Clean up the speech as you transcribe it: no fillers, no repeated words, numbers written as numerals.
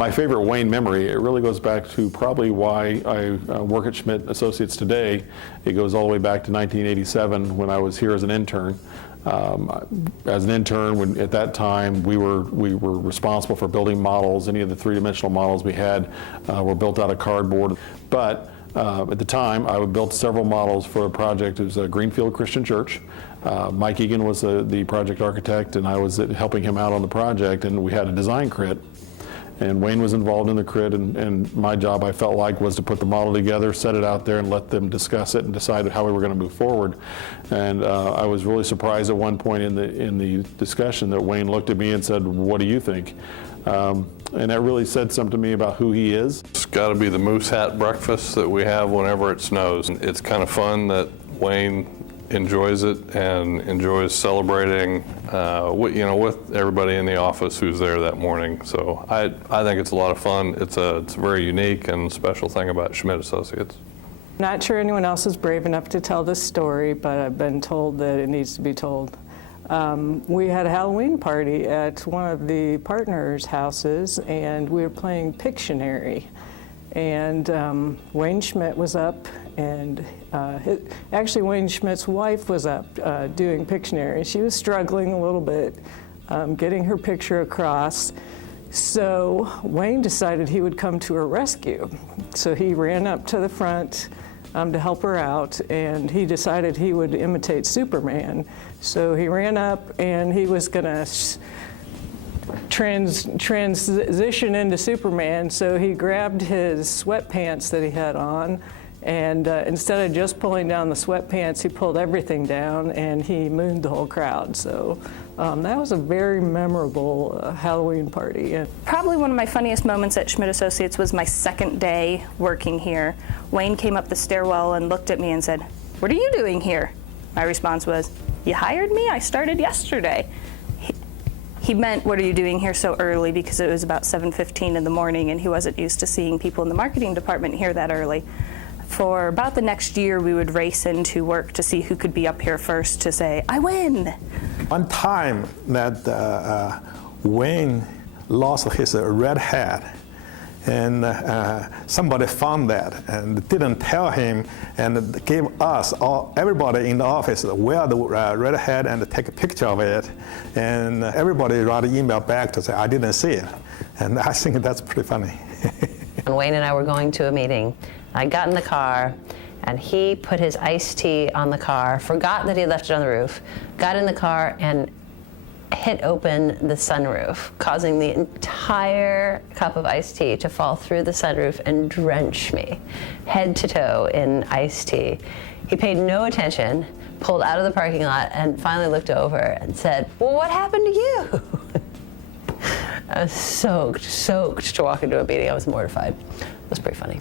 My favorite Wayne memory, it really goes back to probably why I work at Schmidt Associates today. It goes all the way back to 1987 when I was here as an intern. As an intern, at that time, we were responsible for building models. Any of the three-dimensional models we had were built out of cardboard. But at the time, I built several models for a project. It was a Greenfield Christian Church. Mike Egan was the project architect, and I was helping him out on the project, and we had a design crit. And Wayne was involved in the crit, and my job, I felt like, was to put the model together, set it out there, and let them discuss it and decide how we were going to move forward. And I was really surprised at one point in the discussion that Wayne looked at me and said, "What do you think?" And that really said something to me about who he is. It's got to be the moose hat breakfast that we have whenever it snows. It's kind of fun that Wayne enjoys it and enjoys celebrating with everybody in the office who's there that morning. So I think it's a lot of fun. It's a very unique and special thing about Schmidt Associates. Not sure anyone else is brave enough to tell this story, but I've been told that it needs to be told. We had a Halloween party at one of the partners' houses, and we were playing Pictionary. And Wayne Schmidt was up, and actually Wayne Schmidt's wife was up doing Pictionary. She was struggling a little bit getting her picture across. So Wayne decided he would come to her rescue. So he ran up to the front to help her out, and he decided he would imitate Superman. So he ran up, and he was going to transition into Superman. So he grabbed his sweatpants that he had on, and instead of just pulling down the sweatpants, he pulled everything down, and he mooned the whole crowd. So that was a very memorable Halloween party. Probably one of my funniest moments at Schmidt Associates was my second day working here. Wayne came up the stairwell and looked at me and said, "What are you doing here?" My response was, "You hired me? I started yesterday." He meant, "What are you doing here so early?" because it was about 7:15 in the morning, and he wasn't used to seeing people in the marketing department here that early. For about the next year, we would race into work to see who could be up here first to say, "I win." One time that Wayne lost his red hat, and somebody found that and didn't tell him, and gave us, everybody in the office, wear the red hat and take a picture of it, and everybody wrote an email back to say, "I didn't see it." And I think that's pretty funny. And Wayne and I were going to a meeting. I got in the car, and he put his iced tea on the car, forgot that he left it on the roof, got in the car and hit open the sunroof, causing the entire cup of iced tea to fall through the sunroof and drench me head to toe in iced tea. He paid no attention, pulled out of the parking lot, and finally looked over and said, "Well, what happened to you?" I was soaked to walk into a meeting. I was mortified. It was pretty funny.